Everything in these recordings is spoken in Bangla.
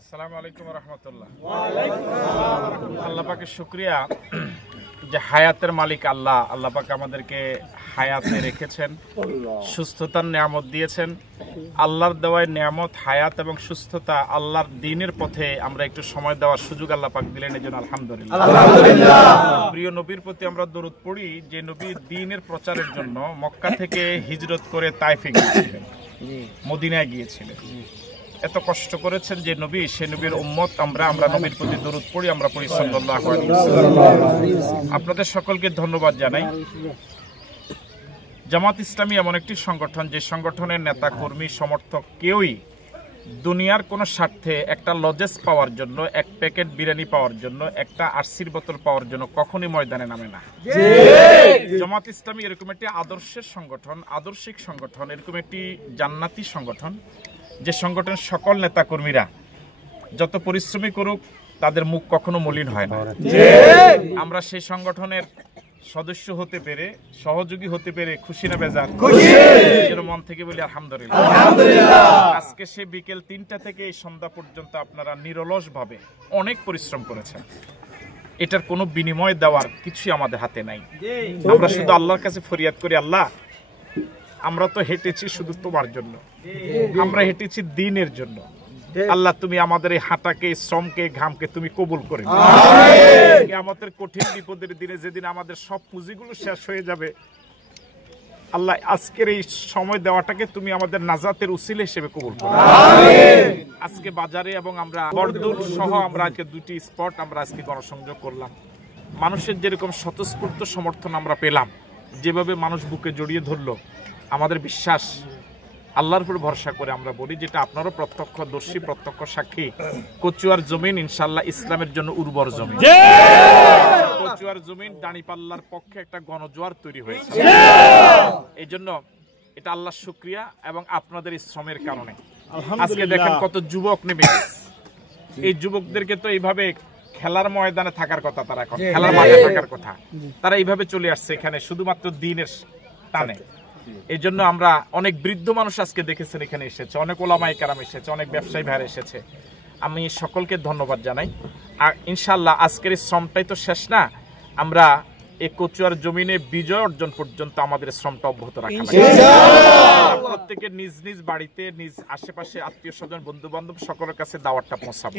আসসালামু আলাইকুম ওয়া রাহমাতুল্লাহ। আল্লাহ পাকের শুকরিয়া যে হায়াতের মালিক আল্লাহ। আল্লাহ পাক আমাদেরকে হায়াতে রেখেছেন, সুস্থতার নিয়ামত দিয়েছেন। আল্লাহর দেওয়া নিয়ামত হায়াত এবং সুস্থতা, আল্লাহর দ্বীনের পথে আমরা একটু সময় দেওয়ার সুযোগ আল্লাহ পাক দিলেন, এজন্য আলহামদুলিল্লাহ। প্রিয় নবীর প্রতি আমরা দরুদ পড়ি, যে নবী দ্বীনের প্রচারের জন্য মক্কা থেকে হিজরত করে তায়েফে গিয়েছিলেন, মদিনায় গিয়েছিলেন। এত কষ্ট করেছেন যে নবী, সে নবীর উম্মত আমরা নবীর প্রতি দরুদ পড়ি, আমরা পড়ি সাল্লাল্লাহু আলাইহি ওয়াসাল্লাম। আপনাদের সকলকে ধন্যবাদ জানাই। জামাত ইসলামী এমন একটি সংগঠন, যে সংগঠনের নেতা কর্মী সমর্থক কেউই দুনিয়ার কোনো স্বার্থে একটা লজেস পাওয়ার জন্য, এক প্যাকেট বিরিয়ানি পাওয়ার জন্য, একটা আরসির বোতল পাওয়ার জন্য কখনই ময়দানে নামে না। জামাত ইসলামী এরকম একটি আদর্শের সংগঠন, আদর্শিক সংগঠন, এরকম একটি জান্নাতি সংগঠন, যে সংগঠনের সকল নেতা কর্মীরা যত পরিশ্রমী করুক তাদের মুখ কখনো মলিন হয় না। আমরা সেই সংগঠনের সদস্য হতে পেরে, সহযোগী হতে পেরে খুশি না বেজার? এর মন থেকে বলি আলহামদুলিল্লাহ। আজকে সে বিকেল ৩টা থেকে এই সন্ধ্যা পর্যন্ত আপনারা নিরলস ভাবে অনেক পরিশ্রম করেছেন। এটার কোনো বিনিময় দেওয়ার কিছুই আমাদের হাতে নাই। আমরা শুধু আল্লাহর কাছে ফরিয়াদ করি, আল্লাহ আমরা তো হেঁটেছি শুধু তোমার জন্য, আমরা হেঁটেছি দ্বীনের জন্য। আল্লাহ তুমি আমাদের এই হাঁটাকে, শ্রমকে, ঘামকে তুমি কবুল করে আমাদের কঠিন বিপদের দিনে, যেদিন আমাদের সব পুঁজিগুলো শেষ হয়ে যাবে, আল্লাহ আজকের এই সময় দেওয়াটাকে তুমি আমাদের নাজাতের উসিলা হিসেবে কবুল করো। আজকে বাজারে এবং আমরা বরদুল সহ আমরা আজকে 2টি স্পট আমরা আজকে গণসংযোগ করলাম। মানুষের যেরকম স্বতঃস্ফূর্ত সমর্থন আমরা পেলাম, যেভাবে মানুষ বুকে জড়িয়ে ধরলো, আমাদের বিশ্বাস, আল্লাহর উপর ভরসা করে আমরা বলি, যেটা আপনারও প্রত্যক্ষদর্শী, প্রত্যক্ষ সাক্ষী, কচুয়ার জমিন ইনশাআল্লাহ ইসলামের জন্য উর্বর জমিন। কচুয়ার জমিন দাঁড়িপাল্লার পক্ষে একটা গণজোয়ার তৈরি হয়েছে। এই জন্য এটা আল্লাহর শুকরিয়া এবং আপনাদের এই শ্রমের কারণে আজকে দেখেন কত যুবক নেমে গেছে। এই যুবকদেরকে তো এইভাবে খেলার ময়দানে থাকার কথা, তারা এখন খেলার মাঠে থাকার কথা, তারা এইভাবে চলে আসছে এখানে শুধুমাত্র দ্বীনের টানে। এই জন্য আমরা অনেক বৃদ্ধ মানুষ আজকে দেখেছেন এখানে এসেছে, অনেক ওলামায়ে কেরাম এসেছে, অনেক ব্যবসায়ী ভাইরা এসেছে। আমি সকলকে ধন্যবাদ জানাই। আর ইনশাআল্লাহ আজকের এই শ্রমটাই তো শেষ না, আমরা এই কচুয়ার জমিনে বিজয় অর্জন পর্যন্ত আমাদের শ্রমটা অব্যাহত রাখা লাগবে। প্রত্যেকের নিজ নিজ বাড়িতে, নিজ আশেপাশে আত্মীয় স্বজন, বন্ধু বান্ধব সকলের কাছে দাওয়াতটা পৌঁছাবো।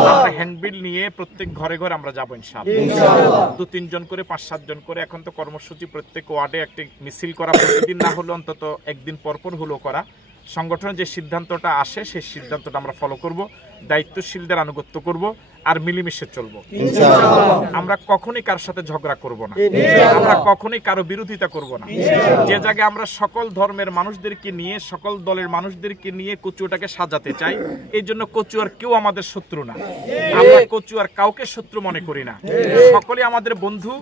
আমরা হ্যান্ডবিল নিয়ে প্রত্যেক ঘরে ঘরে আমরা যাবো ইনশাআল্লাহ। 2-3 জন করে, 5-7 জন করে, এখন তো কর্মসূচি প্রত্যেক ওয়ার্ডে একটি মিছিল করা, প্রতিদিন না হলে অন্তত একদিন পরপর হলেও করা। সংগঠনের যে সিদ্ধান্তটা আসে সেই সিদ্ধান্তটা আমরা ফলো করব, দায়িত্বশীলদের আনুগত্য করব, আর মিলেমিশে চলবো। আমরা কখনোই কার সাথে ঝগড়া করব না, আমরা কখনোই কারো বিরোধিতা করব না। যে জায়গায় আমরা সকল ধর্মের মানুষদেরকে নিয়ে, সকল দলের মানুষদেরকে নিয়ে কচুয়াটাকে সাজাতে চাই, এই জন্য কচুয়ার কেউ আমাদের শত্রু না, আমরা কচুয়ার কাউকে শত্রু মনে করি না। সকলে আমাদের বন্ধু।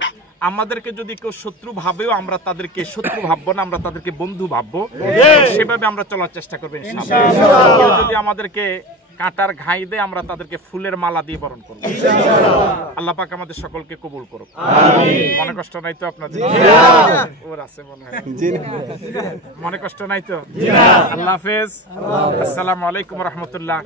আমাদেরকে যদি কেউ শত্রু ভাবেও আমরা তাদেরকে শত্রু ভাববো না, আমরা তাদেরকে বন্ধু ভাববো। সেভাবে আমরা চলার চেষ্টা করবো ইনশাআল্লাহ। কেউ যদি আমাদেরকে কাঁটার ঘাই দেয়, আমরা তাদেরকে ফুলের মালা দিয়ে বরণ করবো। আল্লাহ পাক আমাদের সকলকে কবুল করুক। মনে কষ্ট নাই তো আপনাদের? ওর আছে মনে হয়, মনে কষ্ট নাই তো? আল্লাহ হাফেজ। আসসালামু আলাইকুম ওয়া রাহমাতুল্লাহ।